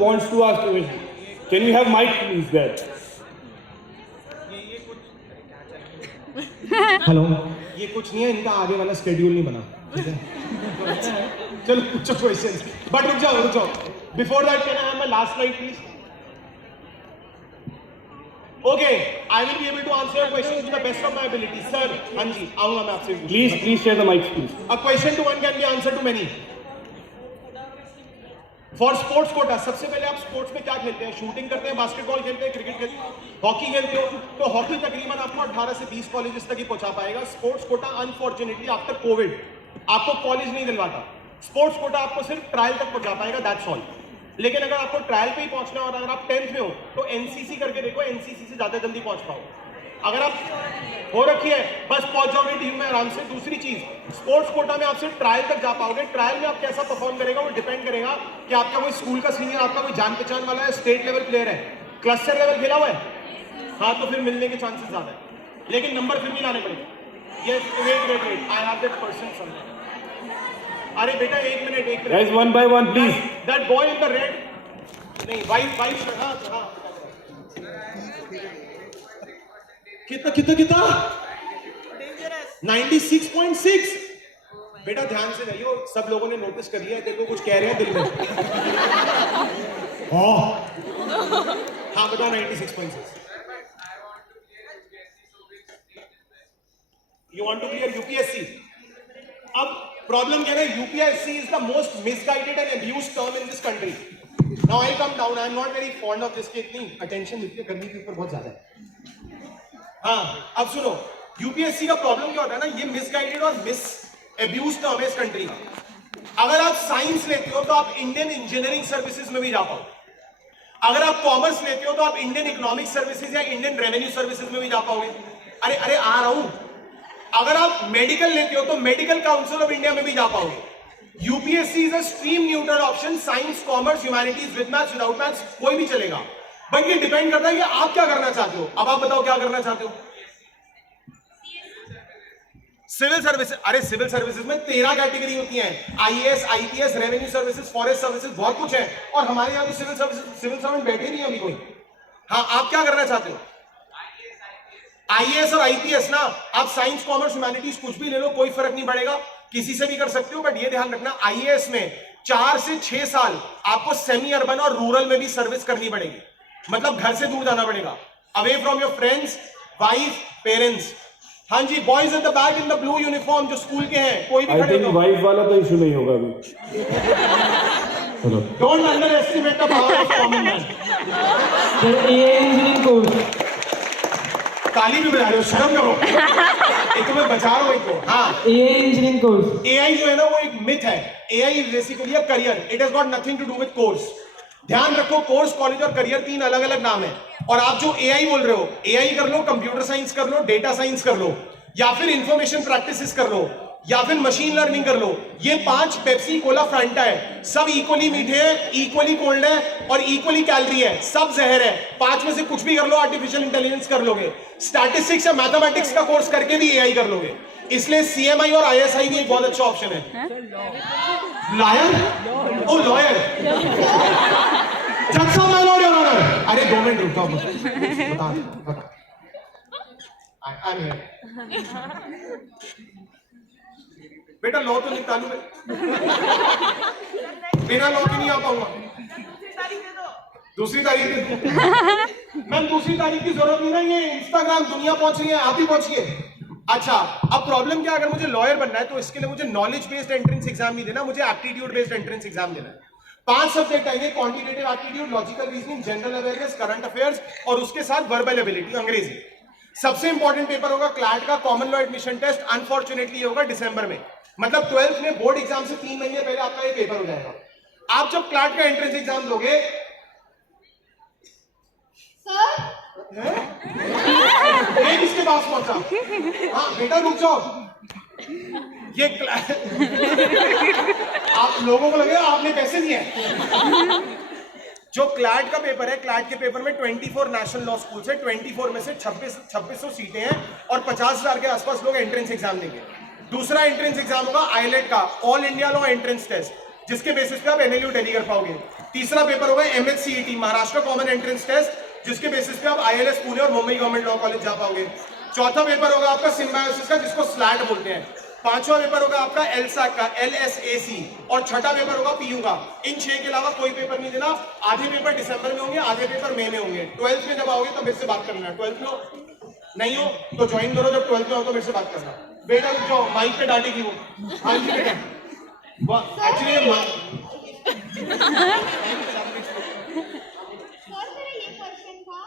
wants to ask a question. Can you have mic please there? Hello, ये कुछ नहीं है, इनका आगे वाला स्केड्यूल नहीं बना, ठीक है? चलो पूछो क्वेश्चन, बट रुक जाओ. Before that, can I have my last slide, please? Okay, I will be able to answer your questions to the best of my ability, sir. हाँ जी, आऊँगा मैं आपसे. Please share the mic, please. A question to one can be answered to many. For sports quota, सबसे पहले आप sports में क्या खेलते हैं? शूटिंग करते हैं, बास्केटबॉल खेलते हैं, क्रिकेट खेलते हैं, हॉकी खेलते हो? तो हॉकी तकरीबन आपको 18 से 20 कॉलेजेस तक ही पहुंचा पाएगा. Sports quota unfortunately after Covid आपको कॉलेज नहीं दिलवाता. स्पोर्ट्स कोटा आपको सिर्फ ट्रायल तक पहुंचा पाएगा, दैट्स ऑल. लेकिन अगर आपको ट्रायल पे ही पहुंचना है और अगर आप 10th में हो तो एनसीसी करके देखो, एनसीसी से ज्यादा जल्दी पहुंच पाओ. अगर आप हो रखी है बस पहुंच जाओगे टीम में आराम से. दूसरी चीज, स्पोर्ट्स कोटा में आप सिर्फ ट्रायल तक जा पाओगे. ट्रायल में आप कैसा परफॉर्म करेगा वो डिपेंड करेगा कि आपका कोई स्कूल का सीनियर, आपका कोई जान पहचान वाला है, स्टेट लेवल प्लेयर है, क्लस्टर लेवल खेला हुआ है, हाँ तो फिर मिलने के चांसेस ज्यादा है. लेकिन नंबर फिर भी लाने पड़ेंगे. Yes, wait, I have that person somewhere. अरे बेटा एक मिनट. Guys, one by one, please. That boy in the red, नहीं वाइट शर्ट. हाँ कितना 96.6. बेटा ध्यान से जाइयो, सब लोगों ने नोटिस कर लिया है, तेरे को कुछ कह रहे हैं दिल में. हाँ बता. 96.6. You want to clear UPSC? अब प्रॉब्लम क्या है, UPSC is the most misguided and abused term in this country. Now I'll come down. I'm not very fond of this. इतनी attention देती है गर्मी के ऊपर बहुत ज्यादा है. हाँ अब सुनो, यूपीएससी का प्रॉब्लम क्या होता है ना, ये मिसगाइडेड और मिस अब्यूज टर्म है इस कंट्री का. अगर आप साइंस लेते हो तो आप इंडियन इंजीनियरिंग सर्विसेज में भी जा पाओ. अगर आप कॉमर्स लेते हो तो आप इंडियन इकोनॉमिक सर्विसेज या इंडियन रेवेन्यू सर्विसेज में भी जा पाओगे. अरे आ रहा हूं. अगर आप मेडिकल लेते हो तो मेडिकल काउंसिल ऑफ इंडिया में भी जा पाओगे. UPSC is a stream neutral option. Science, commerce, humanities, with maths, without maths, कोई भी चलेगा. बट ये डिपेंड करता है कि आप क्या करना चाहते हो. अब आप बताओ क्या करना चाहते हो. Civil services. अरे सिविल सर्विसेज में 13 कैटेगरी होती हैं. IAS, IPS, revenue services, forest services, बहुत कुछ है. और हमारे यहाँ भी सिविल सर्वेंट बैठे नहीं अभी कोई. हाँ आप क्या करना चाहते हो? आईएएस और आईपीएस ना. आप साइंस, कॉमर्स, ह्यूमैनिटीज कुछ भी ले लो, कोई फर्क नहीं पड़ेगा, किसी से भी कर सकते हो. बट ये ध्यान रखना, आईएएस में 4 से 6 साल आपको सेमी अर्बन और रूरल में भी सर्विस करनी पड़ेगी. मतलब घर से दूर जाना पड़ेगा, away from your friends, wife, parents. हाँ जी, boys in the back in the blue uniform जो स्कूल के हैं, कोई भी खड़े हो. वाइफ वाला तो इशू नहीं होगा अभी. Don't under estimate the power of common man. Engineering course. ताली भी बजा रहे हो, शर्म करो. एक तो मैं बचा रहा हूं एक को. हाँ इंजीनियरिंग कोर्स. एआई जो है ना वो एक मिथ है. AI is basically a career. It has got nothing to do with course. ध्यान रखो, कोर्स, कॉलेज और करियर 3 अलग अलग नाम है. और आप जो एआई बोल रहे हो, एआई कर लो, कंप्यूटर साइंस कर लो, डेटा साइंस कर लो, या फिर इंफॉर्मेशन प्रैक्टिसेस कर लो, या फिर मशीन लर्निंग कर लो. ये 5 पेप्सी, कोला, फैंटा है. सब इक्वली मीठे हैं, इक्वली कोल्ड है और इक्वली कैलोरी है. सब जहर है. 5 में से कुछ भी कर लो, आर्टिफिशियल इंटेलिजेंस कर लोगे, स्टैटिस्टिक्स या मैथमेटिक्स का कोर्स करके भी एआई कर लोगे. इसलिए सीएमआई और आईएसआई भी एक बहुत अच्छा ऑप्शन है. लायर, ओ लॉयर, जज साहब, माय लॉर्ड, योर ऑनर. अरे 2 मिनट रुक जाओ, बता. I am here. बेटा लॉ तो निकालू है, बिना लॉ के नहीं आ पाऊंगा. दूसरी तारीख दे दो. मैम दूसरी तारीख की जरूरत नहीं है, ये इंस्टाग्राम दुनिया पहुंच रही है, आप ही पहुंचिए. अच्छा अब प्रॉब्लम क्या, अगर मुझे लॉयर बनना है तो इसके लिए मुझे नॉलेज बेस्ड एंट्रेंस एग्जाम नहीं देना, मुझे एप्टीट्यूड बेस्ड एंट्रेंस एग्जाम देना है. 5 सब्जेक्ट आएंगे, quantitative aptitude, logical reasoning, general awareness, current affairs और उसके साथ वर्बल एबिलिटी, अंग्रेजी. सबसे इंपॉर्टेंट पेपर होगा क्लैट का common law admission test. Unfortunately ये होगा दिसंबर में. मतलब 12th में बोर्ड एग्जाम से 3 महीने पहले आपका ये पेपर हो जाएगा. आप जब क्लैट का एंट्रेंस एग्जाम दोगे, ये किसके पास पहुंचा? हाँ बेटा रुक जाओ. ये आप लोगों को लगेगा आपने पैसे दिए. जो क्लैट का पेपर है, क्लैट के पेपर में 24 नेशनल लॉ स्कूल्स है. 24 में से 2600 सीटें हैं और 50,000 के आसपास लोग एंट्रेंस एग्जाम देंगे. दूसरा एंट्रेंस एग्जाम होगा आईलेट का, all India law entrance test, जिसके बेसिस पे आप एनएलयू दिल्ली कर पाओगे. तीसरा पेपर होगा MHCET, Maharashtra common entrance test, जिसके बेसिस पे आप ILS पुणे और मुंबई गवर्नमेंट लॉ कॉलेज जा पाओगे। चौथा पेपर होगा आपका सिम्बायोसिस का, जिसको स्लैट बोलते हैं। पांचवा पेपर होगा आपका LSAC का, LSAC, और छठा पेपर होगा PU का। इन 6 के अलावा कोई पेपर नहीं देना। आधे पेपर दिसंबर में होंगे, आधे पेपर मई में होंगे। 12th में जब आओगे तो मेरे से बात करना है। 12th में हो नहीं हो तो ज्वाइन करो, जब 12th में हो तो मेरे से बात करना। बेटा रुक जाओ, माइक पे डांटेगी वो। हाँ जी बेटा, एक्चुअली सर मेरा ये क्वेश्चन था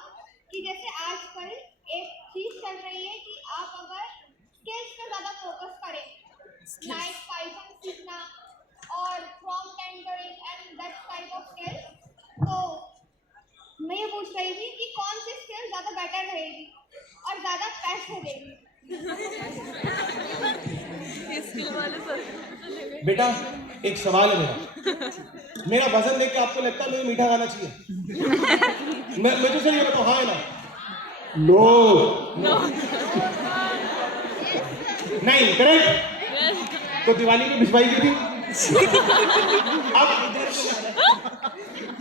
कि जैसे आजकल एक चीज चल रही है कि आप अगर स्किल्स पे ज्यादा फोकस करें, लाइक पाइथन सीखना और prompt entering and that type of skills, तो मैं ये पूछ रही थी कि कौन सी स्किल ज्यादा बेटर रहेगी और ज्यादा पैसे देगी। बेटा एक सवाल है मेरा वजन देख के आपको लगता है मुझे मीठा खाना चाहिए? मैं तो सही बताऊं, हाँ है ना? No. नहीं, करेक्ट। तो दिवाली में भिजवाई की थी।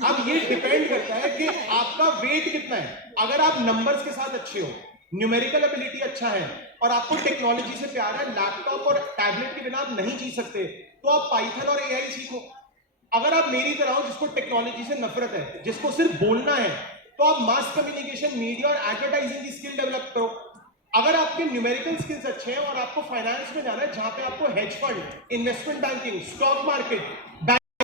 अब ये डिपेंड करता है कि आपका वेट कितना है। अगर आप नंबर्स के साथ अच्छे हो, न्यूमेरिकल एबिलिटी अच्छा है और आपको टेक्नोलॉजी से प्यार है, लैपटॉप और टैबलेट के बिना आप नहीं जी सकते, तो आप पाइथन और AI सीखो। अगर आप मेरी तरह हो जिसको टेक्नोलॉजी से नफरत है, जिसको सिर्फ बोलना है, तो आप मास कम्युनिकेशन, मीडिया और एडवर्टाइजिंग की स्किल डेवलप करो। अगर आपके न्यूमेरिकल स्किल्स अच्छे हैं और आपको फाइनेंस में जाना है, जहां पे आपको hedge fund, investment banking, stock market,